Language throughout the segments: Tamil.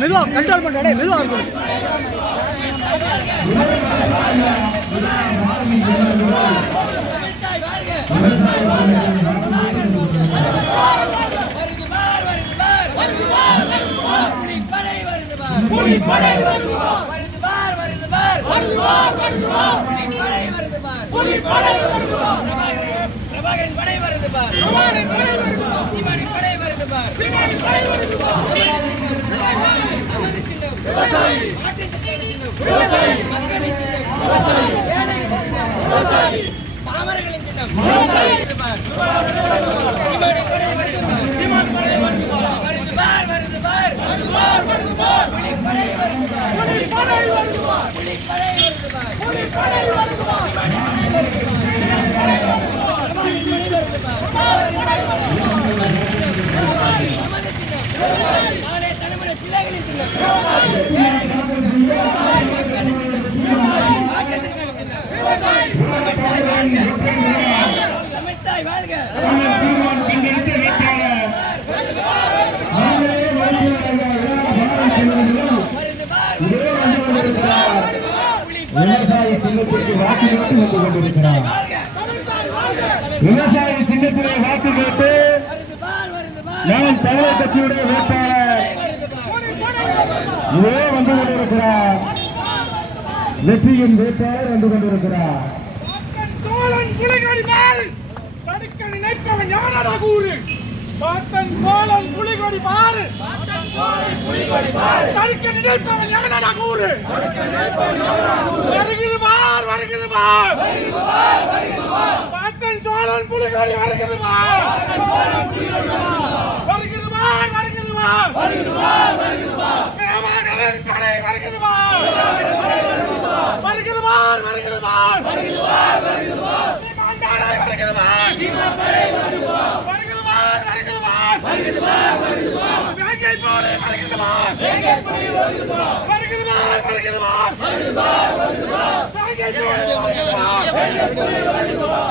மெதுவா கண்ட்ரோல் பண்ணே மெதுவா பிரபாகரன் படை வருது பார், சீமானி படை வருது பார், விவசாயி மக்களின் பாமரர்களின் சின்னம் வருது பார், சீமானி படை வருது பார், வருது பார், புலி படை வருது பார், புலி படை வருது பார், புலி படை வருது பார், புலி படை வருது பார், நாளை தலைமுறை பிள்ளைகளின் சின்னம், தமிழ்த்தாய் வாழ்க, விவசாய சின்னத்திலே வாக்கு கேட்டு நான் தமிழக கட்சியுடைய வேட்பாளர் இதோ வந்து கொண்டிருக்கிறார். வெற்றியின் வேட்பாளர் வந்து கொண்டிருக்கிறார். தடுக்க நினைப்பவன் யாரடா கூறு? பாட்டன் சோழன் புலிகொடி பாரு, தடுக்க நினைப்பவன் யாரடா கூறு? வருகிறது பார், வருகிறது பார், பாட்டன் சோழன் புலிகொடி வருகிறது பார், வருகிறது பார், வருகிறது பார், பிரபாகரன் படை வருகிறது பார், வருகிறது பார், வருகிறது பார், வருகிறது பார், வேங்கை போலே வருகிறது பார், வருகிறது பார், வருகிறது பார்,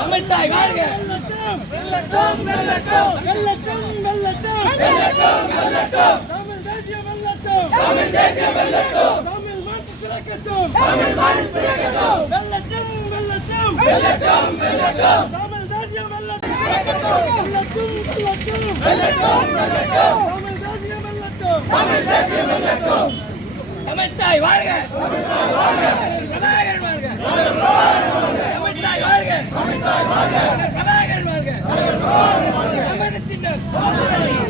தமிழ்த்தாய் வாழ்க, வெல்லட்டும் வெல்லட்டும் வெல்லட்டும் வெல்லட்டும் வெல்லட்டும் வெல்லட்டும், தமிழ் தேசியம் வெல்லட்டும், தமிழ் தேசியம் வெல்லட்டும், தமிழ் மாட்டு சிறக்கட்டும், தமிழ் மாட்டு சிறக்கட்டும், வெல்லட்டும் வெல்லட்டும் வெல்லட்டும் வெல்லட்டும், தமிழ் தேசியம் வெல்லட்டும், வெல்லட்டும் வெல்லட்டும் வெல்லட்டும் வெல்லட்டும், தமிழ் தேசியம் வெல்லட்டும், தமிழ் தேசியம் வெல்லட்டும், தமிழ்த்தாய் வாழ்க, தமிழ்த்தாய் வாழ்க, பிரபாகரன் வாழ்க, தமிழ்த்தாய் வாழ்க, தமிழ்த்தாய் வாழ்க, பிரபாகரன் வாழ்க, நமது சின்னம்,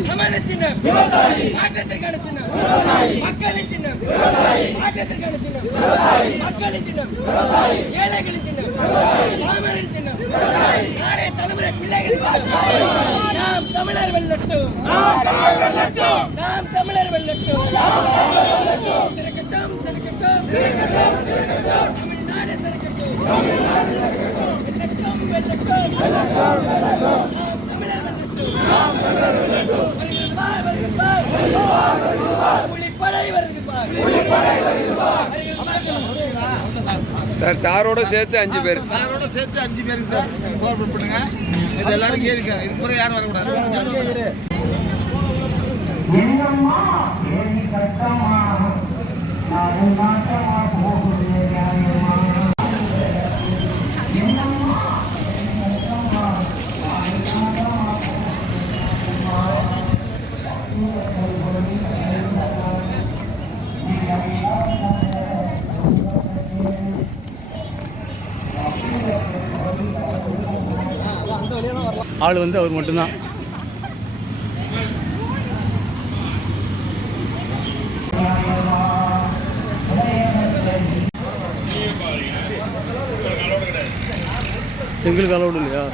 நமது சின்னம் விவசாயி, மாற்றத்திற்கான சின்னம் விவசாயி, மக்களின் சின்னம் விவசாயி, மாற்றத்திற்கான சின்னம் விவசாயி, மக்களின் சின்னம் விவசாயி, ஏழைகளின் சின்னம் விவசாயி, பாமரரின் சின்னம் விவசாயி, நாளை தலைமுறை பிள்ளைகளின் நாம் தமிழர் வெல்லட்டும், நாம் தமிழர் வெல்லட்டும், நாம் தமிழர் வெல்லட்டும், சிறக்கட்டும் சிறக்கட்டும் சிறக்கட்டும் சிறக்கட்டும், தமிழ்நாடு சிறக்கட்டும், தமிழ்நாடு சிறக்கட்டும், வெல்லட்டும் வெல்லட்டும் வெல்லட்டும் வெல்லட்டும், தமிழர் வெல்லட்டும், நாம் தமிழர் வெல்லட்டும், வருகிறது பார், வருகிறது பார், வருகிறது பார், புலிப்படை வருகிறது பார், புலிப்படை வருகிறது பார், சார் சாரோட சேர்த்து 5 பேர், சாரோட சேர்த்து 5 பேர் சார் கோஆர்டினேட் பண்ணுங்க. இது எல்லாரும் கேளுங்க, இதுக்கு பிறகு யாரும் வரக்கூடாது. என்னம்மா ஏனி சட்டமா நாடு நாட்டமா போகுது நியாயமா, என்னம்மா ஏனி சட்டமா நாடு நாட்டமா ஆள் வந்து அவர் மட்டும்தான். எங்களுக்கு அலோடு இல்லையா?